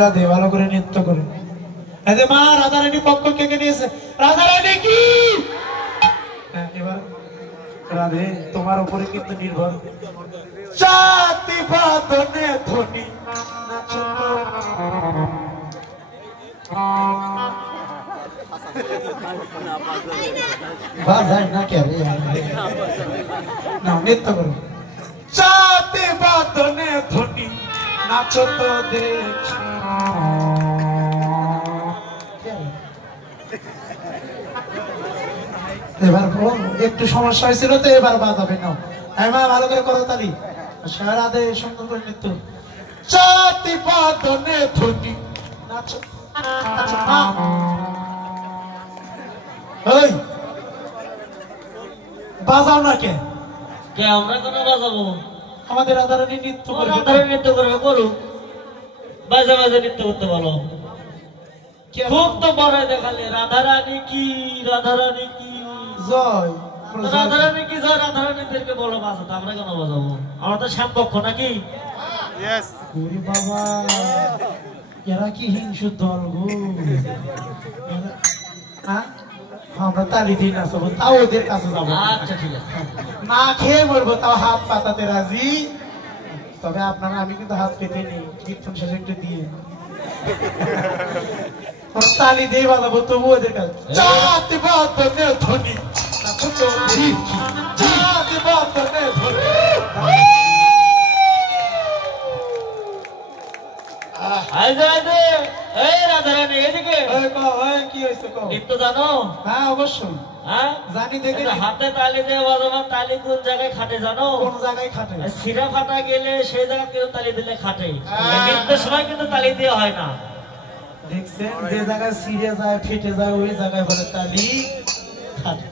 রাধে ভালো করে নৃত্য করে। এতে মা রাধারানী পক্ষ কে নিয়েছে? রাধারানী কি? এবার রাধে তোমার উপরে কিন্তু নির্ভর। জাতি বাঁধনে ধ্বনি বাজায় না কে রে না নৃত্য করো। জাতি বাঁধনে ধ্বনি নাচো তো দেখ। এবার একটু সমস্যা হয়েছিল তো এবার বাজাবে না। হ্যাঁ মা ভালো করে করো তালি। রাধে সুন্দর করে নৃত্য। জাতি বাঁধনে ধ্বনি নাচো। আচ্ছা মা ওই বাজাও না কে? কে আমরা কেন বাজাবো? আমাদের রাধারানী নৃত্য করবে। রাধারানী নৃত্য করবে, করুক। বাজে বাজে নৃত্য করতে বলো। খুব তো বড় দেখালে রাধারানী কি, রাধারানী কি জয়। রাধারানী কি জয়, রাধারানীদেরকে বলো বাজাতে, আমরা কেন বাজাবো? আমরা তো শ্যামপক্ষ নাকি? ওরে বাবা এরা কি হিংসু দল গো। আমরা তালি দিই না সব, তাও ওদের কাছে যাবো। আচ্ছা ঠিক আছে, না খেয়ে বলবো তাও হাত পাতাতে রাজি। তবে আপনারা আমি কিন্তু হাত পেতে নেই, কীর্তন শেষে একটু দিয়ে তালি দিয়ে বাজাবো তবু ওদের কাছে। জাতি বাঁধনে ধ্বনি নাচো তো দেখি। জাতি বাঁধনে ধ্বনি রাধারানী এদিকে কি হয়েছে নৃত্য জানো? হ্যাঁ অবশ্যই জানি। দেখে হাতে তালি দিয়ে বাজাবা। তালি কোন জায়গায় খাটে জানো? কোন জায়গায় খাটে? শিরা ফাটা গেলে সেই জায়গা কেউ তালি দিলে খাটে। নৃত্যের সময় কিন্তু তালি দেওয়া হয় না। দেখছেন যে জায়গায় ছিঁড়ে যায় ফেটে যায় ওই জায়গায় বলে তালি খাটে।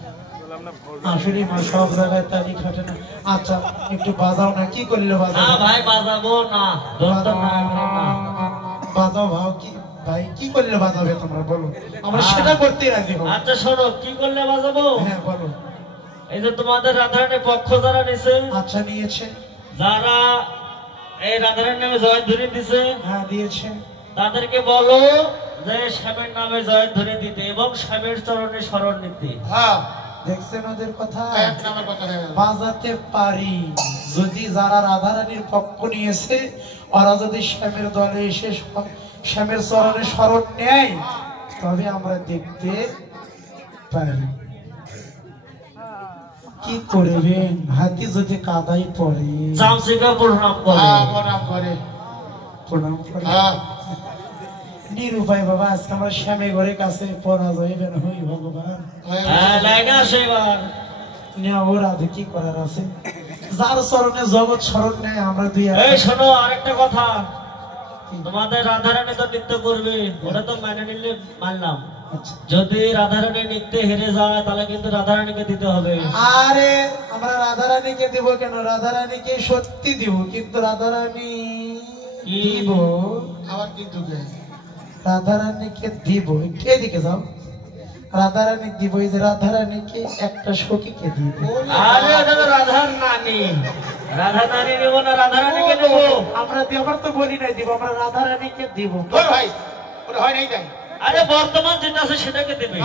আসলে মা সব জায়গায় তালি খাটে না। আচ্ছা একটু বাজাও না। কি করলে বাজাও? না ভাই বাজাবো না, বাজাও ভাও। কি ভাই কি করলে বাজাবে তোমরা বলো, আমরা সেটা করতে রাজি হব। আচ্ছা শোনো কি করলে বাজাবো। হ্যাঁ বলো। এই যে তোমাদের রাধারানীর পক্ষ যারা নিছে, আচ্ছা নিয়েছে। যারা এই রাধারানীর নামে জয়ধ্বনি দিছে, হ্যাঁ দিয়েছে, তাদেরকে বলো যে শ্যামের নামে জয়ধ্বনি দিতে এবং শ্যামের চরণে শরণ নিতে। হ্যাঁ দেখছেন ওদের কথা বাজাতে পারি। যদি যারা রাধারানীর পক্ষ নিয়েছে ওরা যদি শ্যামের দলে এসে শ্যামের চরণে শরণ নেয় তবে আমরা দেখতে পারি। কি করবেন? হাতি যদি কাদাই পড়ে চামচিকা প্রণাম করে। নিরুপায় বাবা। আজকে আমরা শ্যামে ঘরের কাছে পরাজয় বের হই ভগবান। ও রাধে কি করার আছে? যার চরণে জগৎ শরণ নেয় আমরা দুই। শোনো আরেকটা কথা, তোমাদের রাধারানী তো নৃত্য করবে, ওটা তো মেনে নিলে মানলাম। যদি রাধারানী নৃত্যে হেরে যায় তাহলে কিন্তু রাধারানীকে দিতে হবে। আরে আমরা রাধারানীকে দিব কেন? রাধারানীকে সত্যি দিব, কিন্তু রাধারানী দিব আবার কিন্তু রাধারানীকে দিব। এদিকে যাও। রাধারানী দিব, এই যে রাধারানীকে একটা সখীকে দিব। আরে এটা তো রাধার নানি, রাধা নানি নেব না, রাধারানীকে নেব আমরা। আমরা তো বলি নাই দিব, আমরা রাধারানীকে দিব। ভাই ওটা হয় নাই তাই? আরে বর্তমান যেটা আছে সেটাকে দেবে।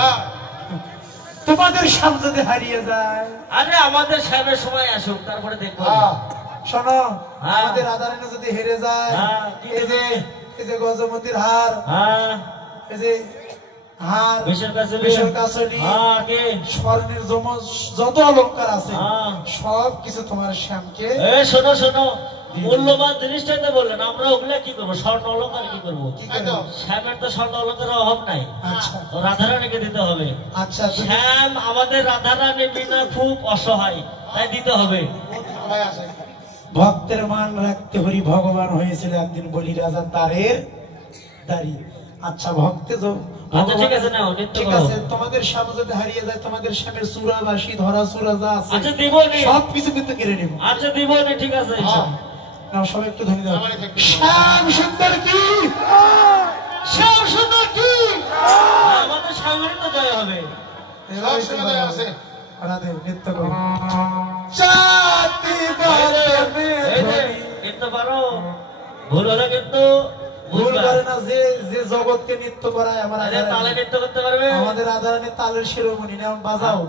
তোমাদের শ্যাম যদি হারিয়ে যায়? আরে আমাদের শ্যামের সময় আসুক তারপরে দেখবো। শোনো আমাদের রাধারানী যদি হেরে যায়, এই যে গজমতির হার, এই যে হার, স্বর্ণের যত অলঙ্কার আছে সব কিছু তোমার শ্যামকে। শোনো শোনো মূল্যবান জিনিসটাই বললেন, আমরা ওগুলা কি করবো? স্বর্ণ অলঙ্কার কি করবো? শ্যামের তো স্বর্ণ অলঙ্কারের অভাব নাই। আচ্ছা রাধারানীকে দিতে হবে। আচ্ছা শ্যাম আমাদের রাধারানী বিনা খুব অসহায়, তাই দিতে হবে। ভক্তের মান রাখতে হরি ভগবান হয়েছিল একদিন বলি রাজা তারের দাঁড়িয়ে। আচ্ছা ভক্তে তো ঠিক আছে না, ঠিক আছে। তোমাদের শ্যাম যদি হারিয়ে যায় তোমাদের শ্যামের চূড়া বাসি ধরা চূড়া যা আছে আচ্ছা দিব সবকিছু কিন্তু কেড়ে নেব। আচ্ছা দিব ঠিক আছে। সবাই একটু ধন্যবাদ। শ্যাম সুন্দর কি, শ্যাম সুন্দর কি, আমাদের শ্যামেরই তো জয় হবে। রাধে নৃত্য করো। নৃত্য পারো, ভুল হলে কিন্তু ভুল বুঝবা? করে না যে যে জগৎকে নৃত্য করায় আমার আরে রাধারানী। তালে নৃত্য করতে পারবে? আমাদের রাধারানী তালের শিরোমণি নাম বাজাও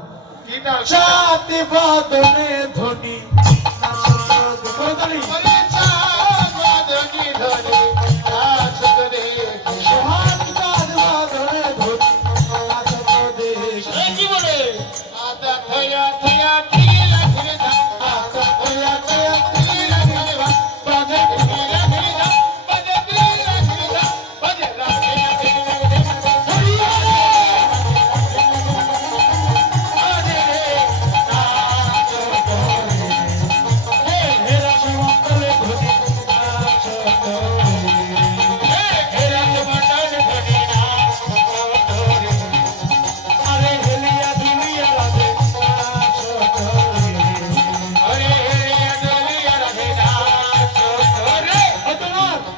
কি তাল? চাঁদে বাদনে ধ্বনি করতালি সোহাগ চাঁদ বাদনে ধ্বনি নাচত দেশ এই কি বলে?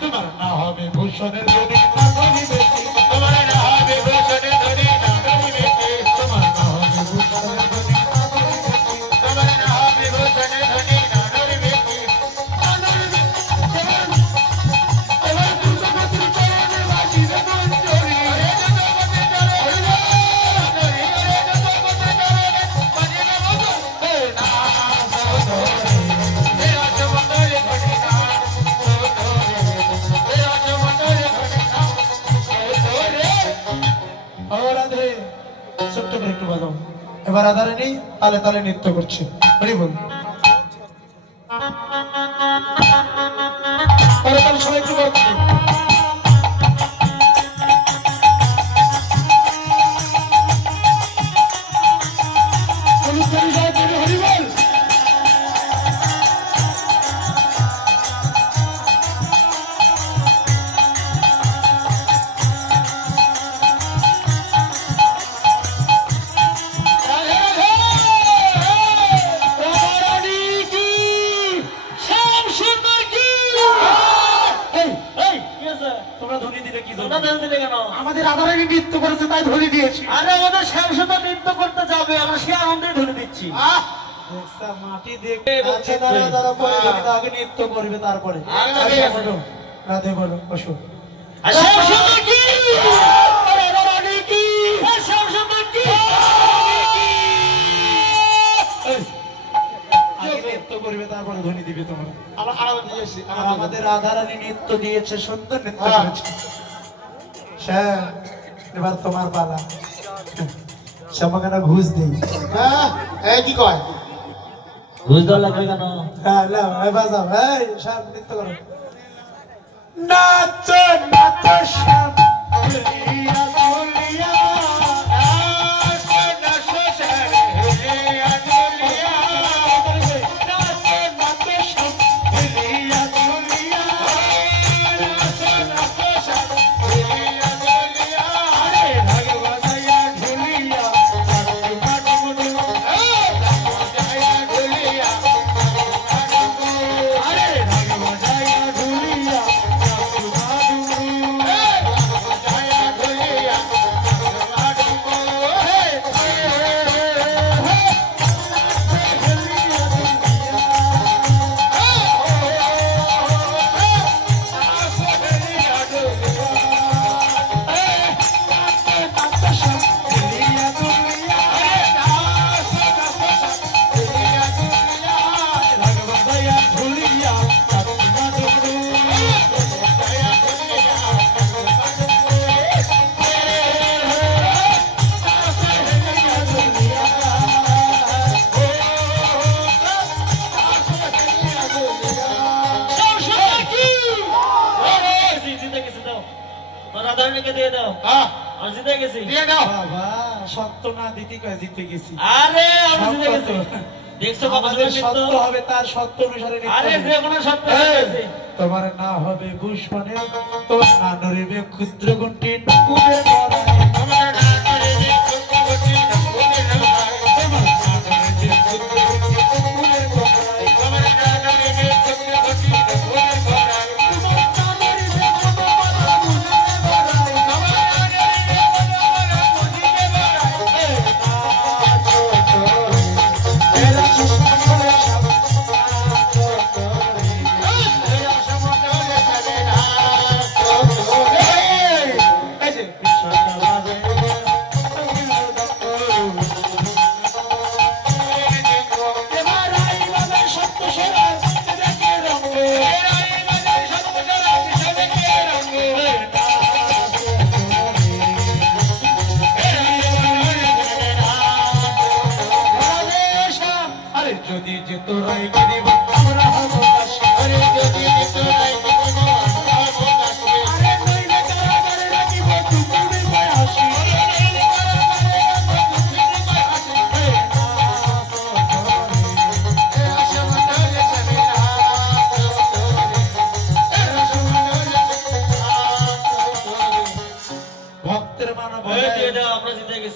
তোমার না হবে ভূষণের ধ্বনি না ধ্বনি বেশি তোমার না হবে ভূষণের ধ্বনি না ধ্বনি বেশি এবার দুর্গাপতির চরণে বাসি রে মঞ্জরি ও রাধে ছোট্ট করে একটু বাজাও এবার রাধারানী তালে তালে নৃত্য করছে হরি বল তালে তালে সবাই একটু করছে হরি বল কি আছে? তোমরা ধ্বনি দিলে কি তোমরা ধ্বনি দিলে কেন? আমাদের রাধারানী নৃত্য করেছে তাই ধ্বনি দিয়েছি আরে আমাদের শ্যামসুন্দর নৃত্য করতে যাবে, আমরা সে আনন্দে ধ্বনি দিচ্ছি। দেখছা, মাটি দেখে আচ্ছা দাঁড়া দাঁড়া পরে ধ্বনি দাও, আগে নৃত্য করবে তারপরে আচ্ছা, বলো রাধে বলো বসো আর শ্যামসুন্দর কি? রাধারানী কি? আর শ্যামসুন্দর কি? আগে নৃত্য করবে তারপরে ধ্বনি দিবে তোমরা আমরা আলাদা দিয়েছি আর আমাদের রাধারানী নৃত্য দিয়েছে সুন্দর নৃত্য হ্যাঁ। করেছে শ্যাম এবার তোমার পালা শ্যামাকে না ঘুষ দিই এই কি কয় ঘুষ দেওয়া লাগবে কেন? হ্যাঁ লাও এই বাজাও এই শ্যাম নৃত্য করো নাচো নাচো শ্যাম দুলিয়া দুলিয়া রাধারানীকে দিয়ে দাও, আমি জিতে গেছি। দিয়ে দাও বাবা সত্য না দিতে কয় জিতে গেছি আরে আমি জিতে গেছি। দেখছো কত আমাদের সুন্দর সত্য নৃত্য? হবে তার সত্য অনুসারে নৃত্য আরে হবে। যে কোনো সত্য হয়ে গেছে। তোমার না হবে ভূষণে তোমার না নড়িবে ক্ষুদ্র গুণটি নকুলের গলায় তোমার না নড়িবে ক্ষুদ্র গুণটি নকুলের গলায় তোমার না নড়িবে ক্ষুদ্র গুণটি নকুলের গলায় তোমার না নড়িবে ক্ষুদ্র গুণটি নকুলের গলায় তোমার না নড়িবে মনোবলা মুজিবে গলায় তোমার না নড়িবে মনোবলা মুজিবে গলায় নাচো তোরে মেরা সুন্দর শাবা নাচো তোরে মেরা সুন্দর শাবা নাচো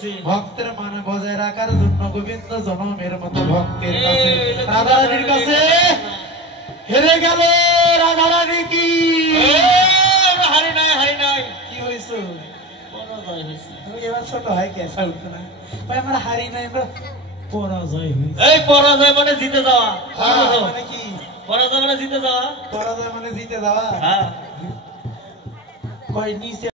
গেছি। ভক্তের মানে বজায় রাখার জন্য গোবিন্দ জনমের মতো ভক্তের কাছে রাধারানীর কাছে হেরে গেল রাধারানী কি হারি নাই, হারি নাই। কি হয়েছে পরাজয় হয়েছে। তুমি এবার ছোট হয় কে উঠতো না ভাই আমরা হারি নাই আমরা পরাজয় হয়েছে এই পরাজয় মানে জিতে যাওয়া। মানে কি পরাজয় মানে জিতে যাওয়া। পরাজয় মানে জিতে যাওয়া হ্যাঁ। কয় নিচে